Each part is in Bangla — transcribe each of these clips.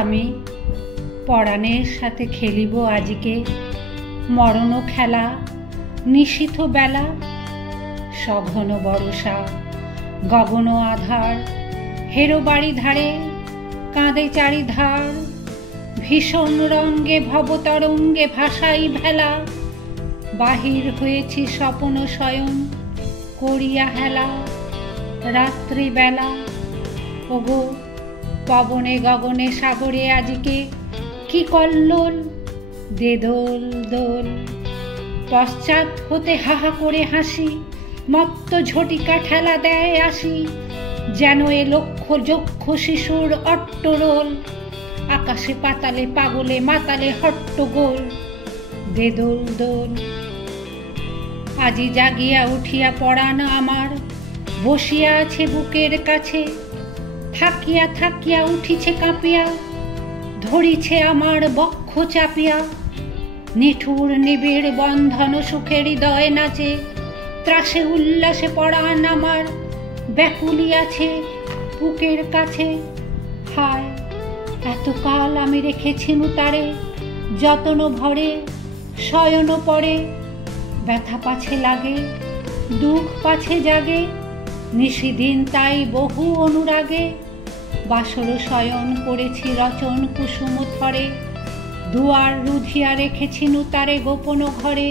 আমি পরাণের সাথে খেলিব আজিকে মরণ খেলা নিশীথ বেলা। সঘন বরষা গগন আধার, হেরো বাড়ি ধারে কাঁদে চারিধার। ভীষণ রঙ্গে ভবতরঙ্গে ভাসাই ভেলা, বাহির হয়েছি স্বপন শয়ন করিয়া হেলা। রাত্রিবেলা ওগো পবনে গগনে সাগরে আজিকে কি কল্লোল। দে দোল দোল, পশ্চাৎ হতে হাহা করে হাসি, মত্ত ঝটিকা ঠেলা দেয় আসি। যেন এ লক্ষ যক্ষ শিশুর অট্টরোল, আকাশে পাতালে পাগলে মাতালে হট্টগোল। দে দোল দোল, আজি জাগিয়া উঠিয়া পরাণ আমার বসিয়া আছে বুকের কাছে। থাকিয়া থাকিয়া উঠিছে কাঁপিয়া, ধরিছে আমার বক্ষ চাপিয়া। নিঠুর নিবিড় বন্ধন সুখে হৃদয় নাচে, ত্রাসে উল্লাসে পরাণ আমার ব্যাকুলিয়াছে বুকের কাছে। হায় এতকাল আমি রেখেছিনু তারে যতন ভরে, শয়ন পরে ব্যথা পাছে লাগে দুঃখ পাছে জাগে। নিশিদিন তাই বহু অনুরাগে, বাসর শয়ন করেছি রচন কুসুম থরে। দুয়ার রুধিয়া রেখেছিনু তারে গোপন ঘরে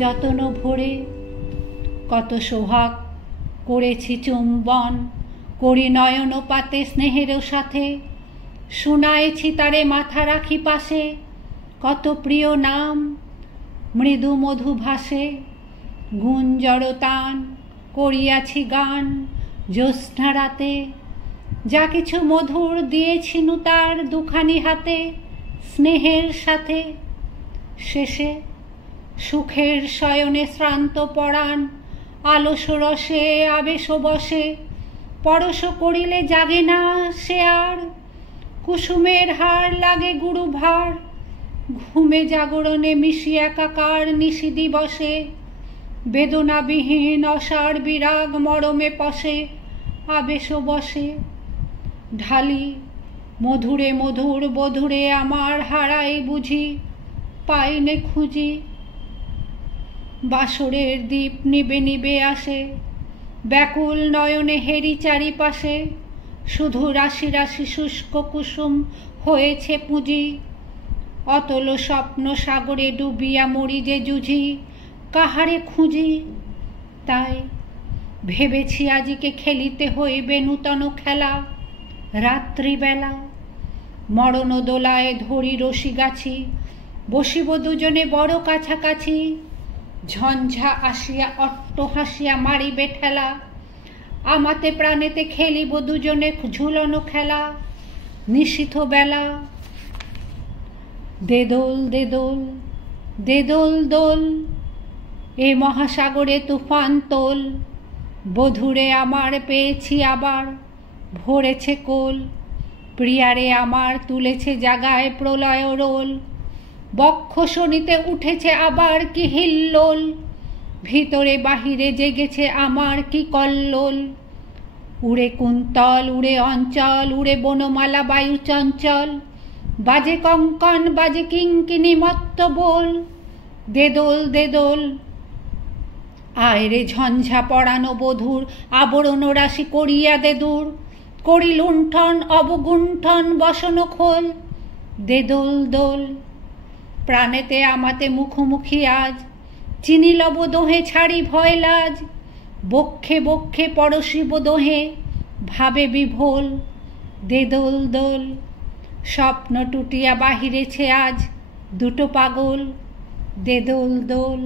যতন ভরে। কত সোহাগ করেছি চুম্বন, করি নয়ন পাতে স্নেহের সাথে। শুনাইছি তারে মাথা রাখি পাশে, কত প্রিয় নাম মৃদু মধু ভাসে। গুঞ্জর তান করিয়াছি গান জ্যোৎস্না রাতে, যা কিছু মধুর দিয়েছিনু তার দুখানি হাতে স্নেহের সাথে। শেষে সুখের শয়নে শ্রান্ত পরাণ আলস রসে আবেশ বসে। পরশ করিলে জাগে না সে আর, কুসুমের হার লাগে গুরু ভার। ঘুমে জাগরণে মিশি একাকার নিশি দিবসে, বেদনাবিহীন অসার বিরাগ মরমে পশে আবেশ বসে। ঢালি মধুরে মধুর বধুরে আমার হারাই বুঝি, পাইনে খুঁজি। বাসরের দীপ নিবে নিবে আসে, ব্যাকুল নয়নে হেরি চারিপাশে। শুধু রাশি রাশি শুষ্ক কুসুম হয়েছে পুঁজি। অতল স্বপ্ন সাগরে ডুবিয়া মরি যে জুঝি, কাহারে খুঁজি। তাই ভেবেছি আজিকে খেলিতে হইবে নূতন খেলা। রাত্রিবেলা মরণ দোলায় ধরি রশি গাছি, বসিব দুজনে বড় কাছাকাছি। ঝঞ্ঝা আসিয়া অট্ট হাসিয়া মারিবে ঠেলা, আমাতে প্রাণেতে খেলিব দুজনে ঝুলনো খেলা। নিশীথ বেলা দে দোল দে দোল, দে দোল দোল, এ মহাসাগরে তুফান তোল। বধূরে আমার পেয়েছি আবার ভরেছে কোল, প্রিয়ারে আমার তুলেছে জাগায় প্রলয় রোল। বক্ষ শনিতে উঠেছে আবার কি হিল্লোল, ভিতরে বাহিরে জেগেছে আমার কি কল্লোল। উড়ে কুন্তল উড়ে অঞ্চল, উড়ে বনমালা বায়ু চঞ্চল। বাজে কঙ্কন বাজে কিঙ্কিনি মত্ত বোল। দে দোল দে দোল, আয় রে ঝঞ্ঝা পড়ানো বধূর আবরণ রাশি করিয়া দে দূর। করি লুণ্ঠন অবগুণ্ঠন বসন খোল। দে দোল দোল, প্রাণেতে আমাতে মুখোমুখি আজ। চিনি লব দোহে ছাড়ি ভয় লাজ, বক্ষে বক্ষে পরশিব দোহে ভাবে বিভোল। দে দোল দোল, স্বপ্ন টুটিয়া বাহিরেছে আজ দুটো পাগল। দে দোল দোল।